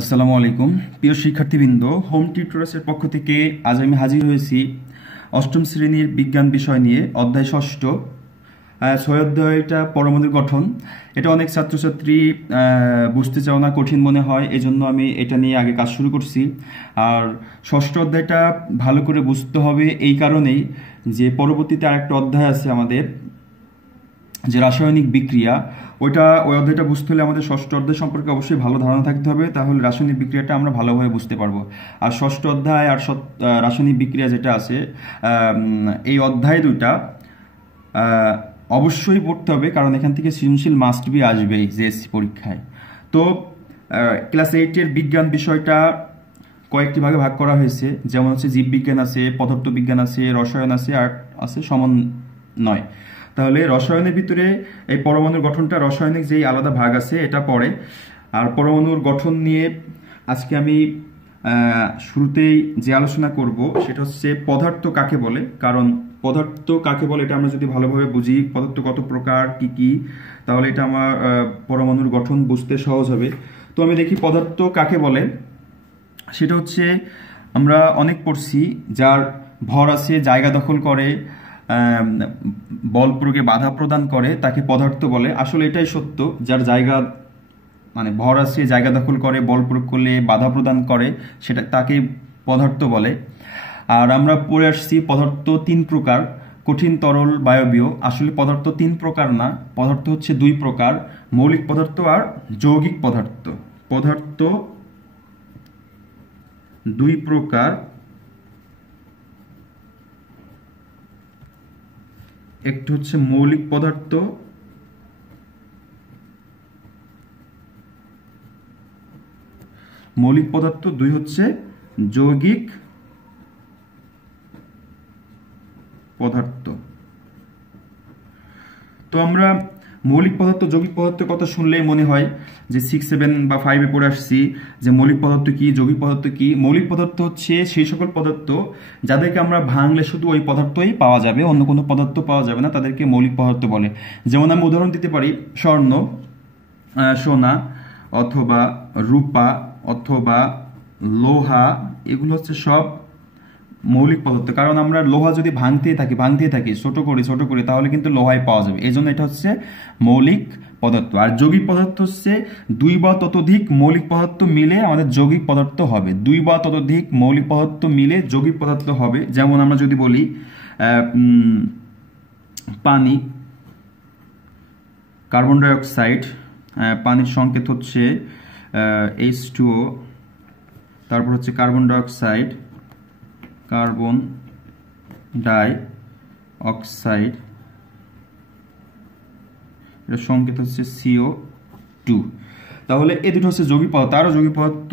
আসসালামু আলাইকুম প্রিয় শিক্ষার্থীবৃন্দ, হোম টিউটরসের পক্ষ থেকে আজ আমি হাজির হয়েছি অষ্টম শ্রেণীর বিজ্ঞান বিষয় নিয়ে অধ্যায় ষষ্ঠ। ছয় অধ্যায়টা পরমাণুর গঠন। এটা অনেক ছাত্রছাত্রী বুঝতে চাও না, কঠিন মনে হয়, এজন্য আমি এটা নিয়ে আগে কাজ শুরু করছি। আর ষষ্ঠ অধ্যায়টা ভালো করে বুঝতে হবে এই কারণেই যে পরবর্তীতে আরেকটা অধ্যায় আছে আমাদের, যে রাসায়নিক বিক্রিয়া। ওই অধ্যায়টা বুঝতে হলে আমাদের ষষ্ঠ অধ্যায় সম্পর্কে অবশ্যই ভালো ধারণা থাকতে হবে, তাহলে রাসায়নিক বিক্রিয়াটা আমরা ভালোভাবে বুঝতে পারবো। আর ষষ্ঠ অধ্যায় আর রাসায়নিক বিক্রিয়া যেটা আছে, এই অধ্যায় দুটা অবশ্যই পড়তে হবে, কারণ এখান থেকে সৃজনশীল মাস্ট বি আসবেই জেএসসি পরীক্ষায়। তো ক্লাস 8-এর বিজ্ঞান বিষয়টা কয়েকটি ভাগে ভাগ করা হয়েছে, যেমন হচ্ছে জীববিজ্ঞান আছে, পদার্থবিজ্ঞান আছে, রসায়ন আছে, আর আছে সমন্বয়। তাহলে রসায়নের ভিতরে এই পরমাণুর গঠনটা, রসায়নিক যেই আলাদা ভাগ আছে এটা পড়ে। আর পরমাণুর গঠন নিয়ে আজকে আমি শুরুতেই যে আলোচনা করব সেটা হচ্ছে পদার্থ কাকে বলে। কারণ পদার্থ কাকে বলে এটা আমরা যদি ভালোভাবে বুঝি, পদার্থ কত প্রকার, কি কি, তাহলে এটা আমার পরমাণুর গঠন বুঝতে সহজ হবে। তো আমি দেখি পদার্থ কাকে বলে। সেটা হচ্ছে আমরা অনেক পড়ছি, যার ভর আছে, জায়গা দখল করে, বল প্রয়োগে বাধা প্রদান করে, তাকে পদার্থ বলে। আসলে এটাই সত্য, যার জায়গা মানে ভর আছে, জায়গা দখল করে, বল প্রয়োগ করলে বাধা প্রদান করে, সেটা তাকে পদার্থ বলে। আর আমরা পড়ে আসছি পদার্থ 3 প্রকার, কঠিন, তরল, বায়বীয়। আসলে পদার্থ 3 প্রকার না, পদার্থ হচ্ছে 2 প্রকার, মৌলিক পদার্থ আর যৌগিক পদার্থ। পদার্থ 2 প্রকার, একটি হচ্ছে মৌলিক পদার্থ, মৌলিক পদার্থ, 2 হচ্ছে যৌগিক পদার্থ। তো আমরা মৌলিক পদার্থ, যৌগিক পদার্থের কথা শুনলেই মনে হয় যে 6, 7 বা 5-এ পড়ে আসছি যে মৌলিক পদার্থ কি, যৌগিক পদার্থ কি। মৌলিক পদার্থ হচ্ছে সেই সকল পদার্থ যাদেরকে আমরা ভাঙলে শুধু ওই পদার্থই পাওয়া যাবে, অন্য কোনো পদার্থ পাওয়া যাবে না, তাদেরকে মৌলিক পদার্থ বলে। যেমন আমি উদাহরণ দিতে পারি, স্বর্ণ, সোনা, অথবা রূপা, অথবা লোহা, এগুলো হচ্ছে সব মৌলিক পদার্থ। কারণ আমরা লোহা যদি ভাঙতেই থাকি ছোট করে, তাহলে কিন্তু লোহাই পাওয়া যাবে। এই জন্য এটা হচ্ছে মৌলিক পদার্থ। আর যৌগিক পদার্থ হচ্ছে 2 বা ততোধিক মৌলিক পদার্থ মিলে আমাদের যৌগিক পদার্থ হবে। 2 বা ততোধিক মৌলিক পদার্থ মিলে যৌগিক পদার্থ হবে। যেমন আমরা যদি বলি পানি, কার্বন ডাইঅক্সাইড, পানির সংকেত হচ্ছে H2O, তারপর হচ্ছে carbon dioxide, carbon die oxide, এর সংকেত হচ্ছে CO2। তাহলে এই দুটো হচ্ছে যৌগিক পদার্থ। আরও যৌগিক পদার্থ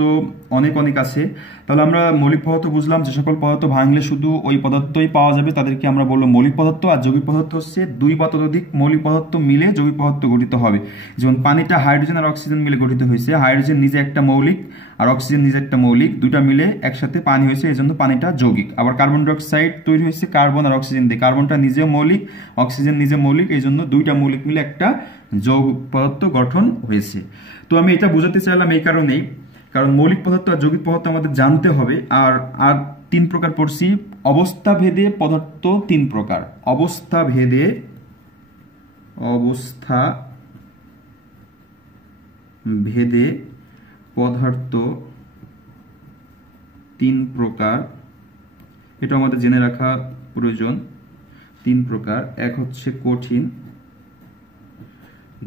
অনেক আছে। তাহলে আমরা মৌলিক পদার্থ বুঝলাম, যে সকল পদার্থ ভাঙলে শুধু ওই পদার্থই পাওয়া যাবে, তাদেরকে আমরা বলবো মৌলিক পদার্থ। আর যৌগিক পদার্থ হচ্ছে 2 বা ততোধিক মৌলিক পদার্থ মিলে যৌগিক পদার্থ গঠিত হবে। যেমন পানিটা হাইড্রোজেন আর অক্সিজেন মিলে গঠিত হয়েছে। হাইড্রোজেন নিজে একটা মৌলিক আর অক্সিজেন নিজে একটা মৌলিক, দুটা মিলে একসাথে পানি হয়েছে, এই জন্য পানিটা যৌগিক। আবার কার্বন ডাইঅক্সাইড তৈরি হয়েছে কার্বন আর অক্সিজেন দিয়ে, কার্বনটা নিজে মৌলিক, অক্সিজেন নিজে মৌলিক, এই জন্য 2টা মৌলিক মিলে একটা যৌগিক পদার্থ গঠন হয়েছে। তো আমি এটা বোঝাতে চাইলাম এই কারণেই, কারণ মৌলিক পদার্থ আর যৌগিক পদার্থ আমাদের জানতে হবে। আর 3 প্রকার পড়ছি। অবস্থা ভেদে পদার্থ 3 প্রকার, অবস্থা ভেদে পদার্থ 3 প্রকার, এটা আমাদের জেনে রাখা প্রয়োজন। 3 প্রকার, 1 হচ্ছে কঠিন,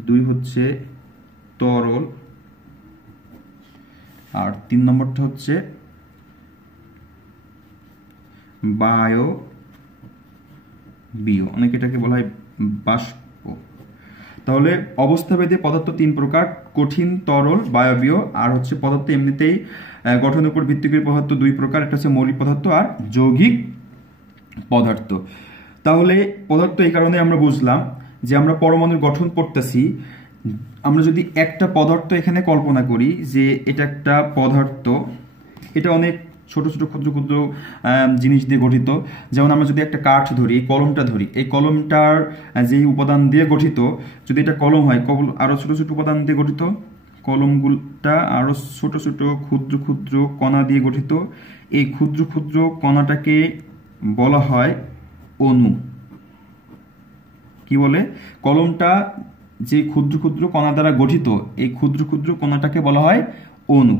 2 হচ্ছে তরল, আর 3 নম্বরটা হচ্ছে বায়বীয়, অনেকে এটাকে বলা হয় বাষ্প। তাহলে অবস্থাভেদে পদার্থ 3 প্রকার, কঠিন, তরল, বায়বীয়। আর হচ্ছে পদার্থ এমনিতেই গঠনের উপর ভিত্তি করে পদার্থ 2 প্রকার, একটা হচ্ছে মৌলিক পদার্থ আর যৌগিক পদার্থ। তাহলে পদার্থ এই কারণে আমরা বুঝলাম যে আমরা পরমাণুর গঠন পড়তেছি। আমরা যদি একটা পদার্থ এখানে কল্পনা করি যে এটা একটা পদার্থ, এটা অনেক ছোট ছোট ক্ষুদ্র ক্ষুদ্র জিনিস দিয়ে গঠিত। যেমন আমরা যদি একটা কাঠ ধরি, এই কলমটা ধরি, এই কলমটার যে উপাদান দিয়ে গঠিত, যদি এটা কলম হয়, আরো ছোট ছোট উপাদান দিয়ে গঠিত, কলমগুলোটা আরো ছোট ছোট ক্ষুদ্র ক্ষুদ্র কণা দিয়ে গঠিত। এই ক্ষুদ্র ক্ষুদ্র কণাটাকে বলা হয় অণু। কি বলে? কলমটা যে ক্ষুদ্র ক্ষুদ্র কণা দ্বারা গঠিত, এই ক্ষুদ্র ক্ষুদ্র কণাটাকে বলা হয় অণু।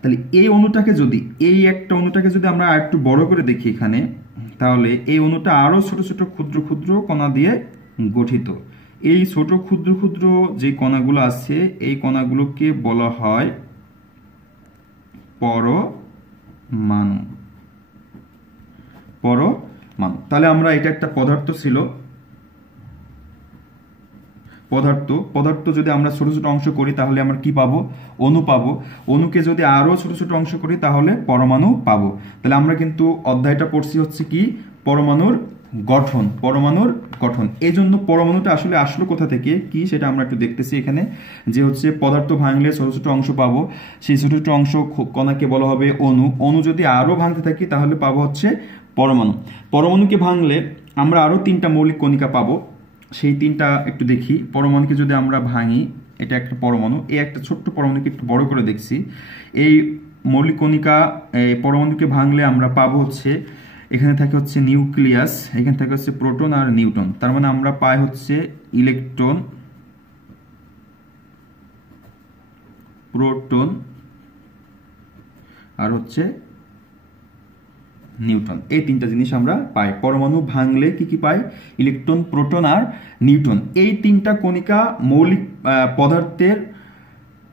তাহলে এই অণুটাকে যদি, এই একটা অণুটাকে যদি আমরা আরেকটু বড় করে দেখি এখানে, তাহলে এই অণুটা আরো ছোট ছোট ক্ষুদ্র ক্ষুদ্র কণা দিয়ে গঠিত। এই ছোট ক্ষুদ্র ক্ষুদ্র যে কণাগুলো আছে, এই কণাগুলোকে বলা হয় পরমাণু। পরমাণু। তাহলে আমরা, এটা একটা পদার্থ ছিল, পদার্থ যদি আমরা ছোট ছোট অংশ করি তাহলে আমরা কি পাবো? অণু পাবো। অণুকে যদি আরো ছোট ছোট অংশ করি তাহলে পরমাণু পাবো। তাহলে আমরা কিন্তু অধ্যায়টা পড়ছি হচ্ছে কি? পরমাণুর গঠন। পরমাণুর গঠন। এই জন্য পরমাণুটা আসলে আসলো কোথা থেকে, কি সেটা আমরা একটু দেখতেছি এখানে, যে হচ্ছে পদার্থ ভাঙলে ছোট ছোট অংশ পাবো, সেই ছোট ছোট অংশ কণাকে বলা হবে অণু। অণু যদি আরো ভাঙতে থাকি তাহলে পাবো হচ্ছে পরমাণু। পরমাণুকে ভাঙলে আমরা আরো 3টা মৌলিক কণিকা পাবো। সেই 3টা একটু দেখি। পরমাণুকে যদি আমরা ভাঙি, এটা একটা পরমাণু, এই একটা ছোট্ট পরমাণুকে একটু বড় করে দেখছি। এই মৌলিক কণিকা, এই পরমাণুকে ভাঙলে আমরা পাবো হচ্ছে, এখানে থাকে হচ্ছে নিউক্লিয়াস, এখানে থাকে হচ্ছে প্রোটন আর নিউট্রন। তার মানে আমরা পাই হচ্ছে ইলেকট্রন, প্রোটন আর হচ্ছে নিউট্রন। এই 3টা জিনিস আমরা পাই। পরমাণু ভাঙলে কি কি পাই? ইলেকট্রন, প্রোটন আর নিউট্রন। এই 3টা কণিকা মৌলিক পদার্থের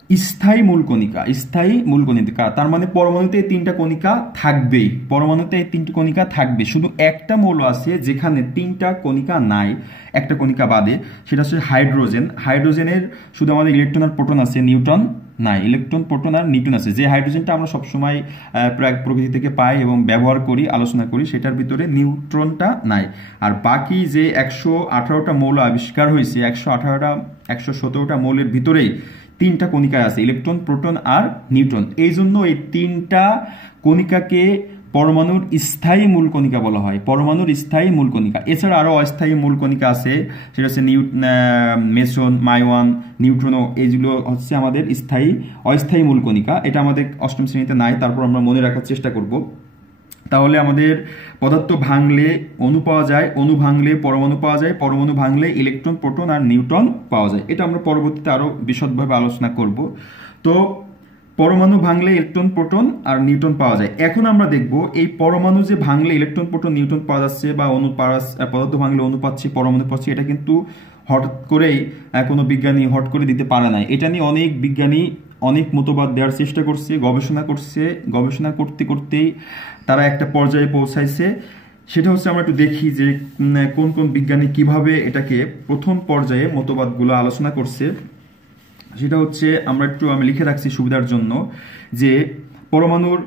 স্থায়ী মূল কণিকা। স্থায়ী মূল কণিকা, তার মানে পরমাণুতে এই 3টা কণিকা থাকবেই। পরমাণুতে এই 3টি কণিকা থাকবে। শুধু একটা মৌল আছে যেখানে 3টা কণিকা নাই, একটা কণিকা বাদে, সেটা হচ্ছে হাইড্রোজেন। হাইড্রোজেনের শুধু আমাদের ইলেকট্রন আর প্রোটন আছে, নিউট্রন নাই। ইলেকট্রন, প্রোটন আর নিউট্রন আছে। যে হাইড্রোজেনটা আমরা সবসময় প্রকৃতি থেকে পাই এবং ব্যবহার করি, আলোচনা করি, সেটার ভিতরে নিউট্রনটা নাই। আর বাকি যে 118টা মৌল আবিষ্কার হয়েছে, 117টা মৌলের ভিতরেই 3টা কণিকায় আছে, ইলেকট্রন, প্রোটন আর নিউট্রন। এই জন্য এই 3টা কণিকাকে পরমাণুর স্থায়ী মূল কণিকা বলা হয়। পরমাণুর স্থায়ী মূল কণিকা। এছাড়া আরো অস্থায়ী মূল কণিকা আছে, সেটা হচ্ছে মেসন, মাইওয়ান, নিউট্রনো। এইগুলো হচ্ছে আমাদের স্থায়ী, অস্থায়ী মূল কণিকা। এটা আমাদের 8ম শ্রেণীতে নাই, তারপর আমরা মনে রাখার চেষ্টা করব। তাহলে আমাদের পদার্থ ভাঙলে অণু পাওয়া যায়, অণু ভাঙলে পরমাণু পাওয়া যায়, পরমাণু ভাঙলে ইলেকট্রন, প্রোটন আর নিউট্রন পাওয়া যায়। এটা আমরা পরবর্তীতে আরো বিশদভাবে আলোচনা করব। তো পরমাণু ভাঙলে ইলেকট্রন, প্রোটন আর নিউট্রন পাওয়া যায়। এখন আমরা দেখব এই পরমাণু যে ভাঙলে ইলেকট্রন, প্রোটন, নিউট্রন পাওয়া যাচ্ছে, বা অণু পদার্থ ভাঙলে অণু পাচ্ছি, পরমাণু পাচ্ছি, এটা কিন্তু হঠাৎ করেই কোনো বিজ্ঞানী হট করে দিতে পারে না। এটা নিয়ে অনেক বিজ্ঞানী অনেক মতবাদ দেওয়ার চেষ্টা করছে, গবেষণা করতে করতেই তারা একটা পর্যায়ে পৌঁছাইছে। সেটা হচ্ছে আমরা একটু দেখি যে কোন কোন বিজ্ঞানী কিভাবে এটাকে প্রথম পর্যায়ে মতবাদগুলো আলোচনা করছে। সেটা হচ্ছে আমি লিখে রাখছি সুবিধার জন্য, যে পরমাণুর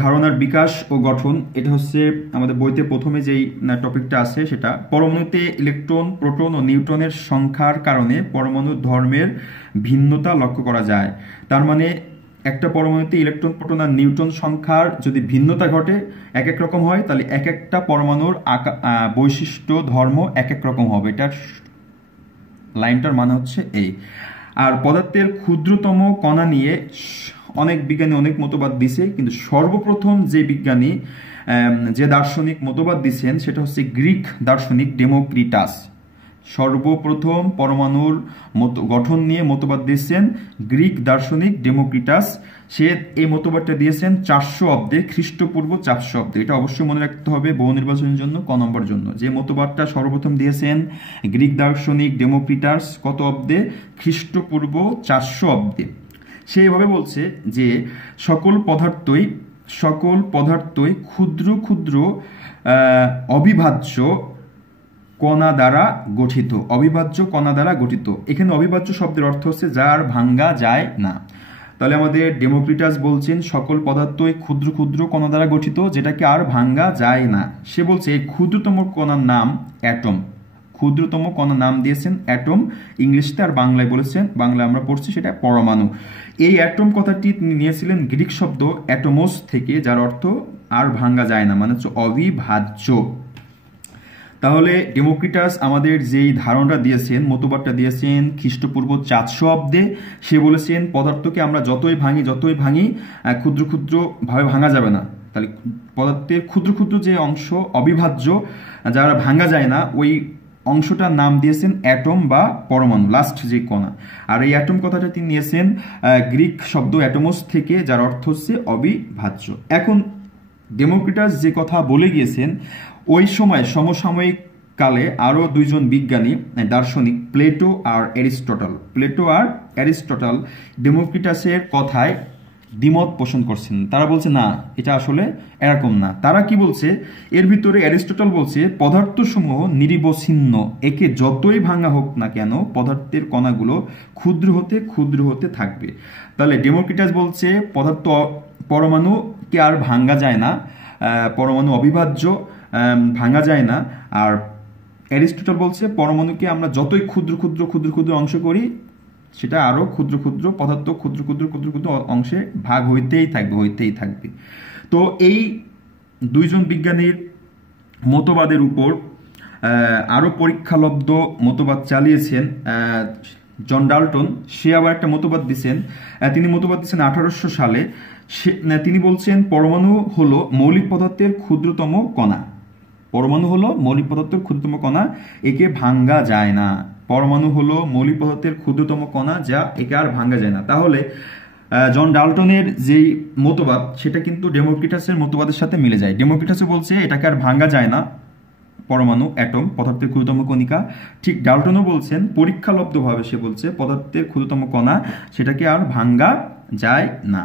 ধারণার বিকাশ ও গঠন। এটা হচ্ছে আমাদের বইতে প্রথমে যেই টপিকটা আছে সেটা। পরমাণুতে ইলেকট্রন, প্রোটন ও নিউট্রনের সংখ্যার কারণে পরমাণুর ধর্মের ভিন্নতা লক্ষ্য করা যায়। তার মানে একটা পরমাণুতে ইলেকট্রন, প্রোটন আর নিউট্রন সংখ্যার যদি ভিন্নতা ঘটে, এক এক রকম হয়, তাহলে এক একটা পরমাণুর বৈশিষ্ট্য, ধর্ম এক এক রকম হবে। এটার লাইনটার মানে হচ্ছে এই। আর পদার্থের ক্ষুদ্রতম কণা নিয়ে অনেক বিজ্ঞানী অনেক মতবাদ দিছে, কিন্তু সর্বপ্রথম যে বিজ্ঞানী, যে দার্শনিক মতবাদ দিচ্ছেন সেটা হচ্ছে গ্রিক দার্শনিক ডেমোক্রিটাস। সর্বপ্রথম পরমাণুর গঠন নিয়ে মতবাদ দিয়েছেন গ্রিক দার্শনিক ডেমোক্রিটাস। সে এই মতবাদটা দিয়েছেন 400 অব্দে, খ্রিস্টপূর্ব 400 অব্দে। এটা অবশ্যই মনে রাখতে হবে বহু নির্বাচনের জন্য, ক নম্বর জন্য। যে মতবাদটা সর্বপ্রথম দিয়েছেন গ্রিক দার্শনিক ডেমোক্রিটাস, কত অব্দে? খ্রিস্টপূর্ব 400 অব্দে। সে এভাবে বলছে যে সকল পদার্থই ক্ষুদ্র ক্ষুদ্র অবিভাজ্য কণা দ্বারা গঠিত। অবিভাজ্য কণা দ্বারা গঠিত। এখানে অবিভাজ্য শব্দের অর্থ হচ্ছে যার ভাঙ্গা যায় না। তাহলে আমাদের ডেমোক্রিটাস বলছেন সকল পদার্থই ক্ষুদ্র ক্ষুদ্র কণা দ্বারা গঠিত, যেটাকে আর ভাঙ্গা যায় না। সে বলছে এই ক্ষুদ্রতম কণার নাম অ্যাটম। ক্ষুদ্রতম কণার নাম দিয়েছেন অ্যাটম ইংলিশতে, আর বাংলায় বলেছেন, বাংলায় আমরা পড়ছি সেটা পরমাণু। এই অ্যাটম কথাটি তিনি নিয়েছিলেন গ্রিক শব্দ অ্যাটোমোস থেকে, যার অর্থ আর ভাঙ্গা যায় না, মানে হচ্ছে অবিভাজ্য। তাহলে ডেমোক্রিটাস আমাদের যেই ধারণাটা দিয়েছেন, মতবাদটা দিয়েছেন খ্রিস্টপূর্ব 400 অব্দে। সে বলেছেন পদার্থকে আমরা যতই ভাঙি ক্ষুদ্র ক্ষুদ্র ভাবে ভাঙা যাবে না। তাহলে পদার্থের ক্ষুদ্র ক্ষুদ্র যে অংশ অবিভাজ্য, যারা ভাঙা যায় না, ওই অংশটার নাম দিয়েছেন অ্যাটম বা পরমাণু, লাস্ট যে কণা। আর এই অ্যাটম কথাটা তিনি নিয়েছেন গ্রিক শব্দ অ্যাটমোস থেকে, যার অর্থ হচ্ছে অবিভাজ্য। এখন ডেমোক্রিটাস যে কথা বলে গিয়েছেন, ওই সময় সমসাময়িক কালে আরও দুইজন বিজ্ঞানী দার্শনিক প্লেটো আর অ্যারিস্টটল ডেমোক্রিটাসের কথায় দ্বিমত পোষণ করছেন। তারা বলছে না, এটা আসলে এরকম না। তারা কি বলছে, এর ভিতরে অ্যারিস্টটল বলছে পদার্থসমূহ নিরবচ্ছিন্ন, একে যতই ভাঙা হোক না কেন পদার্থের কণাগুলো ক্ষুদ্র হতে থাকবে। তাহলে ডেমোক্রিটাস বলছে পদার্থ পরমাণুকে আর ভাঙা যায় না, পরমাণু অবিভাজ্য, ভাঙা যায় না। আর অ্যারিস্টটল বলছে পরমাণুকে আমরা যতই ক্ষুদ্র অংশ করি, সেটা আরো ক্ষুদ্র পদার্থ ক্ষুদ্র অংশে ভাগ হইতেই থাকবে। তো এই দুইজন বিজ্ঞানীর মতবাদের উপর আরো পরীক্ষালব্ধ মতবাদ চালিয়েছেন জন ডাল্টন। সে আবার একটা মতবাদ দিচ্ছেন, তিনি মতবাদ দিচ্ছেন 1800 সালে। তিনি বলছেন পরমাণু হলো মৌলিক পদার্থের ক্ষুদ্রতম কণা। পরমাণু হলো মৌলিক পদার্থের ক্ষুদ্রতম কণা, একে ভাঙ্গা যায় না। পরমাণু হলো মৌলিক পদার্থের ক্ষুদ্রতম কণা, যা একে আর ভাঙ্গা যায় না। তাহলে জন ডাল্টনের যেই মতবাদ, সেটা কিন্তু ডেমোক্রিটাসের মতবাদের সাথে মিলে যায়। ডেমোক্রিটাসে বলছে এটাকে আর ভাঙ্গা যায় না, পরমাণু অ্যাটম পদার্থের ক্ষুদ্রতম কণিকা। ঠিক ডাল্টনও বলছেন পরীক্ষালব্ধভাবে, সে বলছে পদার্থের ক্ষুদ্রতম কণা, সেটাকে আর ভাঙ্গা যায় না।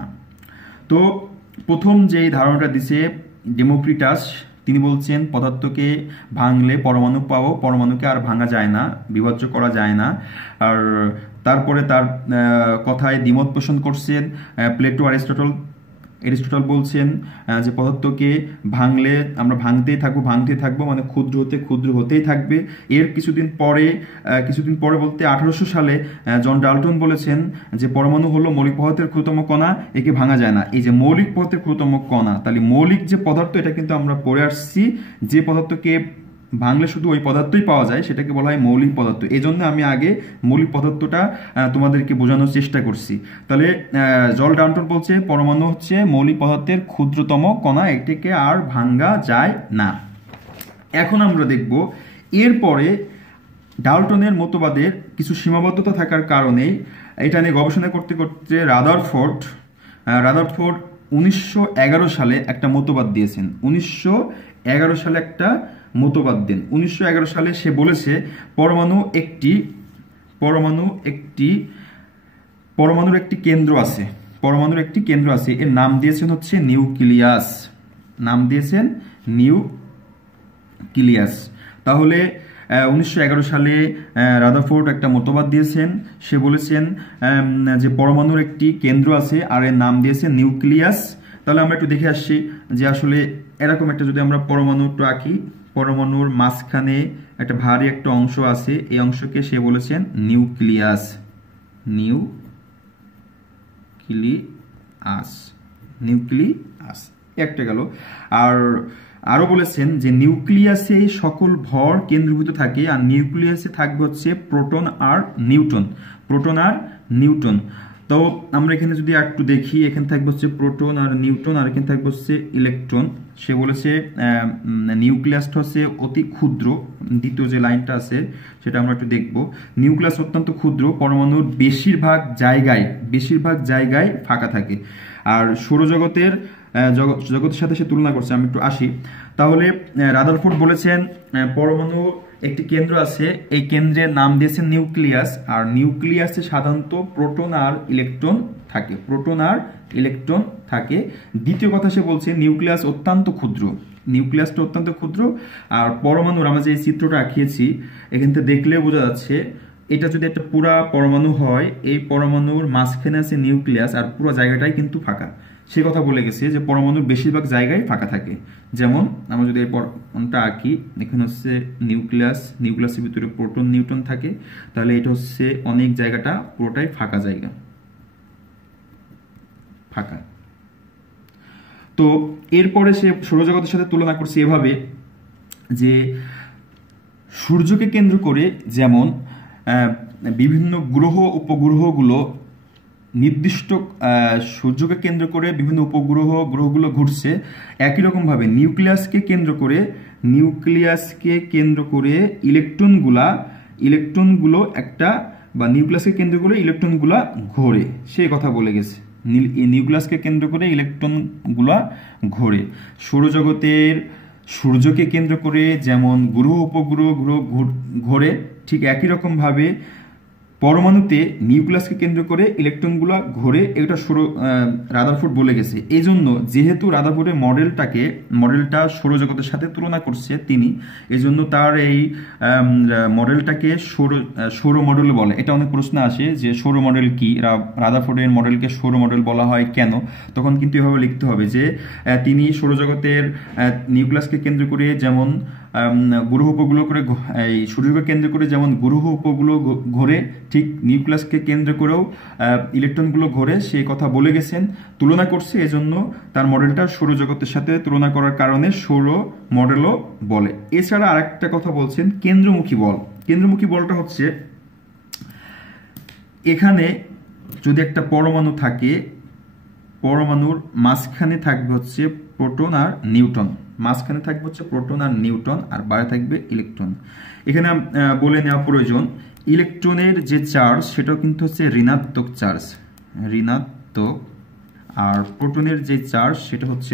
তো প্রথম যেই ধারণাটা দিছে ডেমোক্রিটাস, তিনি বলছেন পদার্থকে ভাঙলে পরমাণু পাবো, পরমাণুকে আর ভাঙা যায় না, বিভাজ্য করা যায় না। আর তারপরে তার কথায় দ্বিমত পোষণ করছেন প্লেটো অ্যারিস্টটল বলছেন যে পদার্থকে ভাঙলে আমরা ভাঙতেই থাকবো, মানে ক্ষুদ্র হতেই থাকবে। এর কিছুদিন পরে বলতে 1800 সালে জন ডাল্টন বলেছেন যে পরমাণু হলো মৌলিক পদার্থের ক্ষুদ্রতম কণা, একে ভাঙা যায় না। এই যে মৌলিক পদার্থের ক্ষুদ্রতম কণা, তাহলে মৌলিক যে পদার্থ, এটা কিন্তু আমরা পড়ে আসছি, যে পদার্থকে ভাঙলে শুধু ওই পদার্থই পাওয়া যায়, সেটাকে বলা হয় মৌলিক পদার্থ। এই জন্য আমি আগে মৌলিক পদার্থটা তোমাদেরকে বোঝানোর চেষ্টা করছি। তাহলে জন ডাল্টন বলছে পরমাণু হচ্ছে মৌলিক পদার্থের ক্ষুদ্রতম কণা, এটিকে আর ভাঙ্গা যায় না। এখন আমরা দেখব এরপরে ডাল্টনের মতবাদের কিছু সীমাবদ্ধতা থাকার কারণে এটা নিয়ে গবেষণা করতে রাদারফোর্ড 1911 সালে একটা মতবাদ দিয়েছেন। 1911 সালে একটা মতবাদ দেন। 1911 সালে সে বলেছে পরমাণুর একটি কেন্দ্র আছে, এর নাম দিয়েছেন হচ্ছে নিউক্লিয়াস। তাহলে 1911 সালে রাদারফোর্ড একটা মতবাদ দিয়েছেন। সে বলেছেন যে পরমাণুর একটি কেন্দ্র আছে, আর এর নাম দিয়েছেন নিউক্লিয়াস। তাহলে আমরা একটু দেখে আসছি যে আসলে এরকম একটা, যদি আমরা পরমাণুটা আঁকি, পরমাণুর মাঝখানে একটা ভারী একটা অংশ আছে, এই অংশকে সে বলেছেন নিউক্লিয়াস। একটা গেল। আর আরো বলেছেন যে নিউক্লিয়াসে সকল ভর কেন্দ্রীভূত থাকে, আর নিউক্লিয়াসে থাকবে হচ্ছে প্রোটন আর নিউট্রন। তো আমরা এখানে যদি একটু দেখি, এখানে থাকবে হচ্ছে প্রোটন আর নিউট্রন, আর এখানে থাকবে হচ্ছে ইলেকট্রন। সে বলেছে নিউক্লিয়াসটা হচ্ছে অতি ক্ষুদ্র। দ্বিতীয় যে লাইনটা আছে সেটা আমরা একটু দেখব। নিউক্লিয়াস অত্যন্ত ক্ষুদ্র, পরমাণুর বেশিরভাগ জায়গায় ফাঁকা থাকে। আর সৌরজগতের সাথে সে তুলনা করছে। আমি একটু আসি। তাহলে রাদারফোর্ড বলেছেন পরমাণু একটি কেন্দ্র আছে, এই কেন্দ্রের নাম দিয়েছেন নিউক্লিয়াস, আর নিউক্লিয়াসে সাধারণত প্রোটন আর ইলেকট্রন থাকে। দ্বিতীয় কথা সে বলছে নিউক্লিয়াসটা অত্যন্ত ক্ষুদ্র। আর পরমাণুর আমরা যে চিত্রটা আঁকিয়েছি, এখান থেকে দেখলে বোঝা যাচ্ছে এটা যদি একটা পুরা পরমাণু হয়, এই পরমাণুর মাঝখানে আছে নিউক্লিয়াস, আর পুরো জায়গাটাই কিন্তু ফাঁকা। সে কথা বলে গেছে যে পরমাণুর বেশিরভাগ জায়গায় ফাঁকা থাকে। যেমন আমরা যদি এই পরমাণুটা আঁকি, এখানে হচ্ছে নিউক্লিয়াসের ভিতরে প্রোটন নিউট্রন থাকে, তাহলে এটা হচ্ছে অনেক জায়গাটা পুরোটাই ফাঁকা জায়গা। তো এরপরে সে সৌরজগতের সাথে তুলনা করছে এভাবে যে সূর্যকে কেন্দ্র করে যেমন বিভিন্ন গ্রহ উপগ্রহগুলো নির্দিষ্ট সূর্যকে কেন্দ্র করে বিভিন্ন গ্রহগুলো ঘুরছে, একই রকমভাবে নিউক্লিয়াসকে কেন্দ্র করে ইলেকট্রনগুলো একটা বা নিউক্লিয়াসকে কেন্দ্র করে ইলেকট্রনগুলা ঘোরে, সেই কথা বলে গেছে। নিউক্লিয়াসকে কেন্দ্র করে ইলেকট্রনগুলা ঘোরে। সৌরজগতের সূর্যকে কেন্দ্র করে যেমন গ্রহ উপগ্রহ ঘোরে, ঠিক একই রকমভাবে পরমাণুতে নিউক্লিয়াসকে কেন্দ্র করে ইলেকট্রনগুলো ঘোরে। এটা রাদারফোর্ড বলে গেছে। এই জন্য যেহেতু রাদারফোর্ডের মডেলটা সৌরজগতের সাথে তুলনা করছে তিনি, এই জন্য তার এই মডেলটাকে সৌর মডেল বলে। এটা অনেক প্রশ্ন আসে যে সৌর মডেল কি, রাদারফোর্ডের মডেলকে সৌর মডেল বলা হয় কেন? তখন কিন্তু এভাবে লিখতে হবে যে তিনি সৌরজগতের নিউক্লিয়াসকে কেন্দ্র করে যেমন গ্রহ উপগ্রহ করে এই সূর্যকে কেন্দ্র করে যেমন গ্রহ উপগ্রহ ঘোরে, ঠিক নিউক্লিয়াসকে কেন্দ্র করেও ইলেকট্রনগুলো ঘোরে, সেই কথা বলে গেছেন, তুলনা করছে। এজন্য তার মডেলটা সৌরজগতের সাথে তুলনা করার কারণে সৌর মডেলও বলে। এছাড়া আরেকটা কথা বলছেন কেন্দ্রমুখী বল। কেন্দ্রমুখী বলটা হচ্ছে এখানে যদি একটা পরমাণু থাকে, পরমাণুর মাঝখানে থাকবে হচ্ছে প্রোটন আর নিউট্রন, আর বাইরে থাকবে ইলেকট্রন। এখানে বলে নেওয়া প্রয়োজন, ইলেকট্রনের যে চার্জ সেটাও কিন্তু হচ্ছে ঋণাত্মক, আর প্রোটনের যে চার্জ সেটা হচ্ছে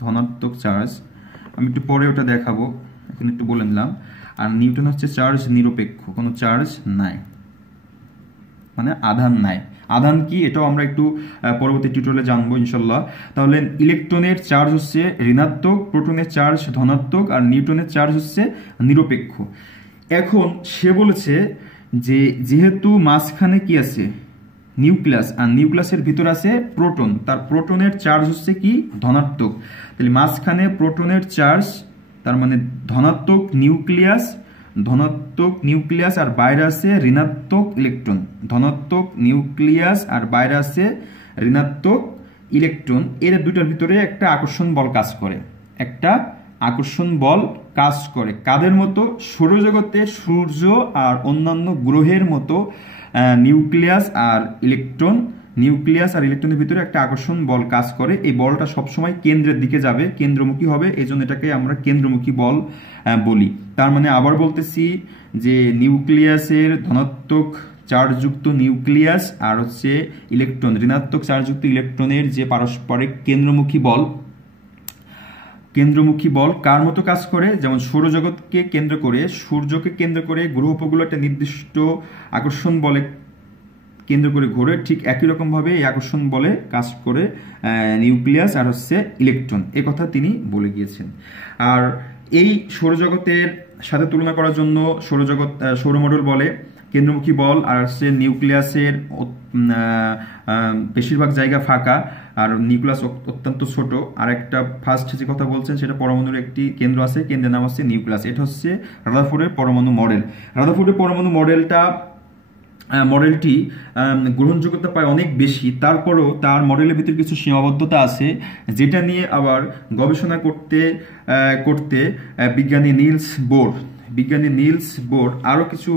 ধনাত্মক চার্জ। আমি একটু পরে ওটা দেখাবো, এখন একটু বলে নিলাম। আর নিউট্রন হচ্ছে চার্জ নিরপেক্ষ, কোনো চার্জ নাই, মানে আধান নাই। আধান কি এটাও আমরা একটু পরবর্তী টিউটোরিয়ালে জানবো ইনশাল্লাহ। তাহলে ইলেকট্রনের চার্জ হচ্ছে ঋণাত্মক, প্রোটনের চার্জ ধনাত্মক, আর নিউট্রনের চার্জ হচ্ছে নিরপেক্ষ। এখন সে বলেছে যে যেহেতু মাঝখানে কি আছে নিউক্লিয়াস, আর নিউক্লিয়াসের ভিতর আছে প্রোটন, তার প্রোটনের চার্জ হচ্ছে কি ধনাত্মক। তাহলে মাঝখানে প্রোটনের চার্জ, তার মানে ধনাত্মক নিউক্লিয়াস আর বাইরে আছে ঋণাত্মক ইলেকট্রন, এর দুইটার ভিতরে একটা আকর্ষণ বল কাজ করে, কাদের মতো? সৌরজগতে সূর্য আর অন্যান্য গ্রহের মতো নিউক্লিয়াস আর ইলেকট্রনের ভিতরে একটা আকর্ষণ বল কাজ করে। এই বলটা সবসময় কেন্দ্রের দিকে যাবে, কেন্দ্রমুখী হবে, এই জন্য এটাকে আমরা কেন্দ্রমুখী বল বলি। তার মানে আবার বলতেছি যে নিউক্লিয়াসের ধনাত্মক চার্জযুক্ত নিউক্লিয়াস আর হচ্ছে ইলেকট্রন, ঋণাত্মক চার্জযুক্ত ইলেকট্রনের যে পারস্পরিক কেন্দ্রমুখী বল কার মতো কাজ করে? যেমন সৌরজগৎকে কেন্দ্র করে, সূর্যকে কেন্দ্র করে গ্রহ উপগ্রহ একটা নির্দিষ্ট আকর্ষণ বলে কেন্দ্র করে ঘোরে, ঠিক একই রকম ভাবে এই আকর্ষণ বলে কাজ করে নিউক্লিয়াস আর হচ্ছে ইলেকট্রন, এ কথা তিনি বলে গিয়েছেন। আর এই সৌরজগতের সাথে তুলনা করার জন্য সৌর মডেল বলে কেন্দ্রমুখী বল, আর হচ্ছে নিউক্লিয়াসের বেশিরভাগ জায়গা ফাঁকা, আর নিউক্লিয়াস অত্যন্ত ছোট। আর একটা ফার্স্ট যে কথা বলছেন সেটা পরমাণুর একটি কেন্দ্র আছে, কেন্দ্রের নাম হচ্ছে নিউক্লিয়াস। এটা হচ্ছে রাদারফোর্ডের পরমাণু মডেল। রাদারফোর্ডের পরমাণু মডেলটি গ্রহণযোগ্যতা পায় অনেক বেশি, তারপরেও তার মডেলের ভিতরে কিছু সীমাবদ্ধতা আছে, যেটা নিয়ে আবার গবেষণা করতে বিজ্ঞানী নিলস বোর আরও কিছু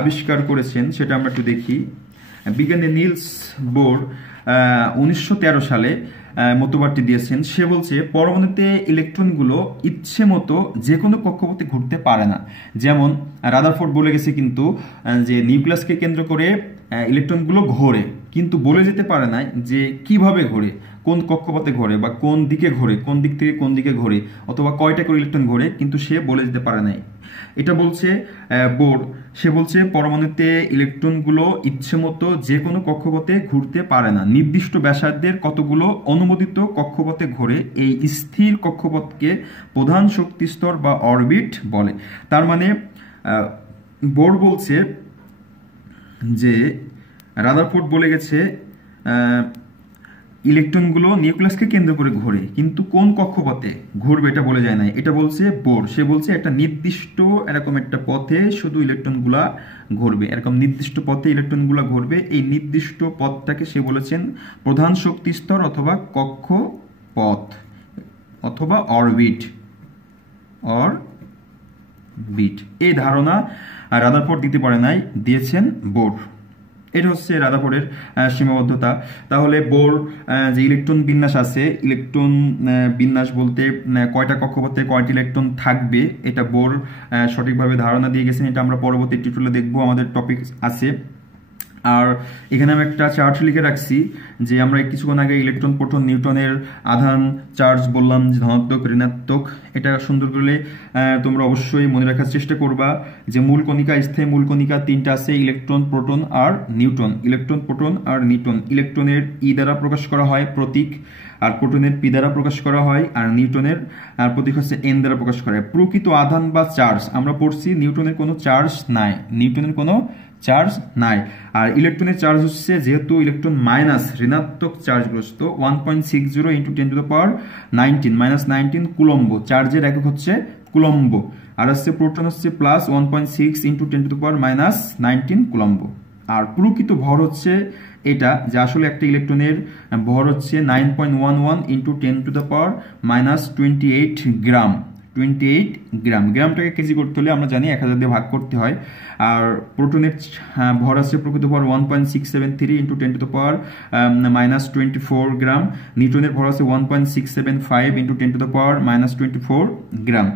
আবিষ্কার করেছেন, সেটা আমরা একটু দেখি। বিজ্ঞানী নিলস বোর 1913 সালে মতবাদটি দিয়েছেন। সে বলছে পরমাণুতে ইলেকট্রনগুলো ইচ্ছে মতো যে কোনো কক্ষপথে ঘুরতে পারে না। যেমন রাদারফোর্ড বলে গেছে কিন্তু যে নিউক্লিয়াসকে কেন্দ্র করে ইলেকট্রনগুলো ঘোরে, কিন্তু বলে যেতে পারে না যে কিভাবে ঘোরে, কোন কক্ষপথে ঘোরে, বা কোন দিক থেকে কোন দিকে ঘোরে, অথবা কয়টা করে ইলেকট্রন ঘোরে, কিন্তু সে বলে যেতে পারে নাই। এটা বলছে বোর। সে বলছে পরমাণুতে ইলেকট্রনগুলো ইচ্ছে মতো যে কোনো কক্ষপথে ঘুরতে পারে না, নির্দিষ্ট ব্যাসার্ধের কতগুলো অনুমোদিত কক্ষপথে ঘোরে। এই স্থির কক্ষপথকে প্রধান শক্তি স্তর বা অরবিট বলে। তার মানে বোর বলছে যে রাদারফোর্ড বলে গেছে ইলেকট্রনগুলো নিউক্লিয়াসকে কেন্দ্র করে ঘোরে, কিন্তু কোন কক্ষপথে ঘুরবে এটা বলে যায় না। এটা বলছে বোর। সে বলছে একটা নির্দিষ্ট এরকম একটা পথে শুধু ইলেকট্রনগুলা ঘুরবে, এরকম নির্দিষ্ট পথে ইলেকট্রনগুলা ঘুরবে। এই নির্দিষ্ট পথটাকে সে বলেছেন প্রধান শক্তি স্তর অথবা কক্ষপথ অথবা অর বিট। এই ধারণা রাদারফোর্ড দিতে পারে নাই, দিয়েছেন বোর। এটা হচ্ছে রাদারফোর্ডের সীমাবদ্ধতা। তাহলে বোর যে ইলেকট্রন বিন্যাস আছে, ইলেকট্রন বিন্যাস বলতে কয়টা কক্ষপথে কয়টি ইলেকট্রন থাকবে, এটা বোর সঠিকভাবে ধারণা দিয়ে গেছেন। এটা আমরা পরবর্তী টিউটোরিয়ালে দেখবো, আমাদের টপিক আছে। আর এখানে আমি একটা চার্ট লিখে রাখছি যে আমরা কিছুক্ষণ আগে ইলেকট্রন, প্রোটন, নিউট্রনের আধান, চার্জ বললাম যে ধনাত্মক, ঋণাত্মক। এটা সুন্দর করে তোমরা অবশ্যই মনে রাখার চেষ্টা করবা যে মূল কণিকা, স্থায়ী মূল কণিকা তিনটা আছে, ইলেকট্রন, প্রোটন আর নিউট্রন। ইলেকট্রন, প্রোটন আর নিউট্রন। ইলেকট্রনের ই দ্বারা প্রকাশ করা হয় প্রতীক, আর প্রোটনের পি দ্বারা প্রকাশ করা হয়, আর নিউটনের প্রতীক হচ্ছে এন দ্বারা প্রকাশ করা হয়। প্রকৃত আধান বা চার্জ আমরা পড়ছি নিউটনের কোনো চার্জ নাই, নিউটনের কোনো চার্জ নাই। আর ইলেকট্রনের চার্জ হচ্ছে, যেহেতু ইলেকট্রন মাইনাস, ঋণাত্মক চার্জগ্রস্ত, 1.60 × 10⁻19 -19 কুলম্ব। চার্জের একক হচ্ছে কুলম্ব। আর হচ্ছে প্রোটন হচ্ছে প্লাস 1.6 × 10⁻19 কুলম্ব। আর প্রকৃত ভর হচ্ছে এটা, যে আসলে একটা ইলেকট্রনের ভর হচ্ছে 9.11 × 10⁻28 গ্রাম। 28 গ্রাম। গ্রামটাকে কেজি করতে হলে আমরা জানি 1000 দিয়ে ভাগ করতে হয়। আর প্রোটনের ভর আছে, প্রকৃত ভর 1.673 × 10⁻24 গ্রাম। নিউটনের ভর আছে 1.675 × 10⁻24 গ্রাম।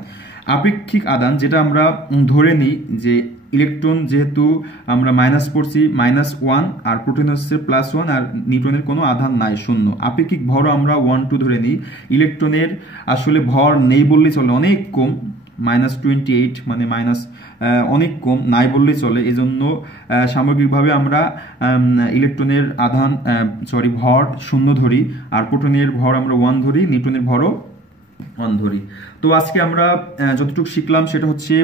আপেক্ষিক আদান, যেটা আমরা ধরে নিই যে ইলেকট্রন যেহেতু আমরা মাইনাস পড়ছি -1, আর প্রোটন হচ্ছে +1, আর নিউটনের কোনো আধান নাই, শূন্য। আপেক্ষিক ভরও আমরা 1 2 ধরে নিই। ইলেকট্রনের আসলে ভর নেই বললেই চলে, অনেক কম, -28 মানে অনেক কম, নাই বললেই চলে। এই জন্য সামগ্রিকভাবে আমরা ইলেকট্রনের আধান ভর 0 ধরি, আর প্রোটনের ভর আমরা 1 ধরি, নিউটনের ভরও 1 ধরি। তো আজকে আমরা যতটুকু শিখলাম সেটা হচ্ছে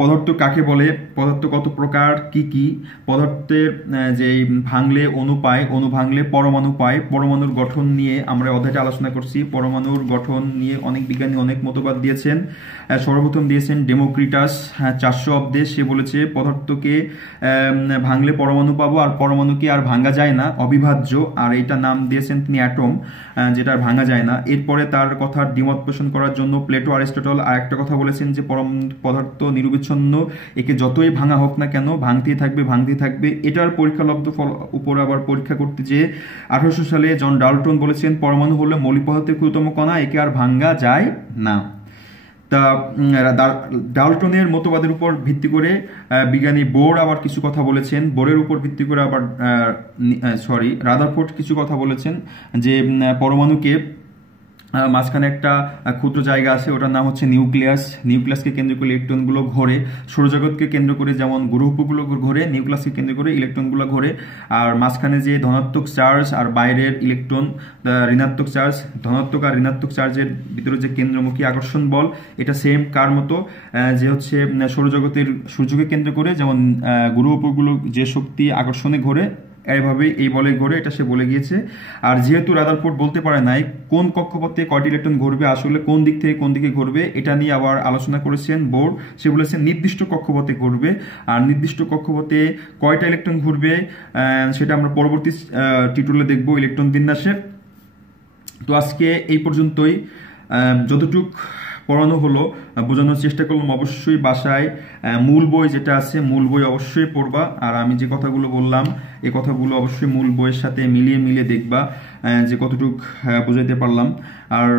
পদার্থ কাকে বলে, পদার্থ কত প্রকার, কি কি পদার্থের, যে ভাঙলে অণু পায়, অণু ভাঙলে পরমাণু পায়, পরমাণুর গঠন নিয়ে আমরা অধ্যায়টা আলোচনা করছি। পরমাণুর গঠন নিয়ে অনেক বিজ্ঞানী অনেক মতবাদ দিয়েছেন। সর্বপ্রথম দিয়েছেন ডেমোক্রিটাস 400 অব্দে। সে বলেছে পদার্থকে ভাঙলে পরমাণু পাবো, আর পরমাণুকে আর ভাঙা যায় না, অবিভাজ্য। আর এইটা নাম দিয়েছেন তিনি অ্যাটম, যেটা ভাঙা যায় না। এরপরে তার কথার দ্বিমত পোষণ করার জন্য প্লেটো, অ্যারিস্টটল আর একটা কথা বলেছেন যে পদার্থ নিরবিচ্ছিন্ন, একে যতই ভাঙা হোক না কেন ভাঙতেই থাকবে, ভাঙতেই থাকবে। এটার পরীক্ষালব্ধ ফল উপর আবার পরীক্ষা করতে যে 1800 সালে জন ডাল্টন বলেছেন পরমাণু হলো মৌলিক পদার্থের ক্ষুদ্রতম কণা, একে আর ভাঙা যায় না। তা ডাল্টনের মতবাদের উপর ভিত্তি করে বিজ্ঞানী বোর আবার কিছু কথা বলেছেন। বোরের উপর ভিত্তি করে আবার রাদারফোর্ড কিছু কথা বলেছেন যে পরমাণুকে মাঝখানে একটা ক্ষুদ্র জায়গা আছে, ওটার নাম হচ্ছে নিউক্লিয়াস। নিউক্লিয়াসকে কেন্দ্র করে ইলেকট্রনগুলো ঘোরে। সৌরজগৎকে কেন্দ্র করে যেমন গ্রহ উপগ্রহ ঘোরে, নিউক্লিয়াসকে কেন্দ্র করে ইলেকট্রনগুলো ঘোরে। আর মাঝখানে যে ধনাত্মক চার্জ আর বাইরের ইলেকট্রন ঋণাত্মক চার্জ, ধনাত্মক আর ঋণাত্মক চার্জের ভিতরে যে কেন্দ্রমুখী আকর্ষণ বল, এটা সেম কার মতো, যে হচ্ছে সৌরজগতের সূর্যকে কেন্দ্র করে যেমন গ্রহ উপগ্রহ যে শক্তি আকর্ষণে ঘোরে, এইভাবে এই বলে ঘোরে, এটা সে বলে গিয়েছে। আর যেহেতু রাদারফোর্ড বলতে পারে নাই কোন কক্ষপথে কয়টি ইলেকট্রন ঘুরবে, আসলে কোন দিক থেকে কোন দিকে ঘুরবে, এটা নিয়ে আবার আলোচনা করেছেন বোর। সে বলেছেন নির্দিষ্ট কক্ষপথে ঘুরবে, আর নির্দিষ্ট কক্ষপথে কয়টা ইলেকট্রন ঘুরবে সেটা আমরা পরবর্তী টিউটোরিয়ালে দেখব, ইলেকট্রন বিন্যাসে। তো আজকে এই পর্যন্তই। যতটুক পড়ানো হলো বোঝানোর চেষ্টা করলাম। অবশ্যই বাসায় মূল বই যেটা আছে, মূল বই অবশ্যই পড়বা। আর আমি যে কথাগুলো বললাম এই কথাগুলো অবশ্যই মূল বইয়ের সাথে মিলিয়ে দেখবা যে কতটুক বোঝাইতে পারলাম। আর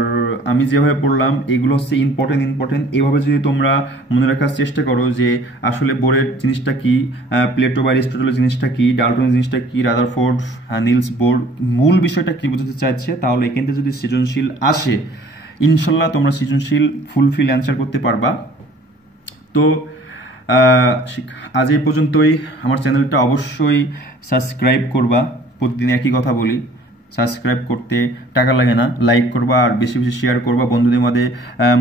আমি যেভাবে পড়লাম এগুলো হচ্ছে ইম্পর্টেন্ট। এইভাবে যদি তোমরা মনে রাখার চেষ্টা করো যে আসলে বোরের জিনিসটা কি, প্লেটো বা অ্যারিস্টটলের জিনিসটা কি, ডাল্টনের জিনিসটা কি, রাদারফোর্ড, নিলস বোর মূল বিষয়টা কি বোঝাতে চাইছে, তাহলে এখান থেকে যদি সৃজনশীল আসে ইনশাল্লাহ তোমরা সৃজনশীল ফুলফিল অ্যান্সার করতে পারবা। তো আজ এই পর্যন্তই। আমার চ্যানেলটা অবশ্যই সাবস্ক্রাইব করবা। প্রতিদিন একই কথা বলি, সাবস্ক্রাইব করতে টাকা লাগে না, লাইক করবা আর বেশি বেশি শেয়ার করবা, বন্ধুদের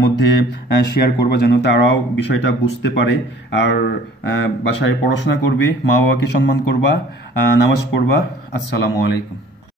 মধ্যে শেয়ার করবা যেন তারাও বিষয়টা বুঝতে পারে। আর বাসায় পড়াশোনা করবে, মা বাবাকে সম্মান করবা, নামাজ পড়বা। আসসালামু আলাইকুম।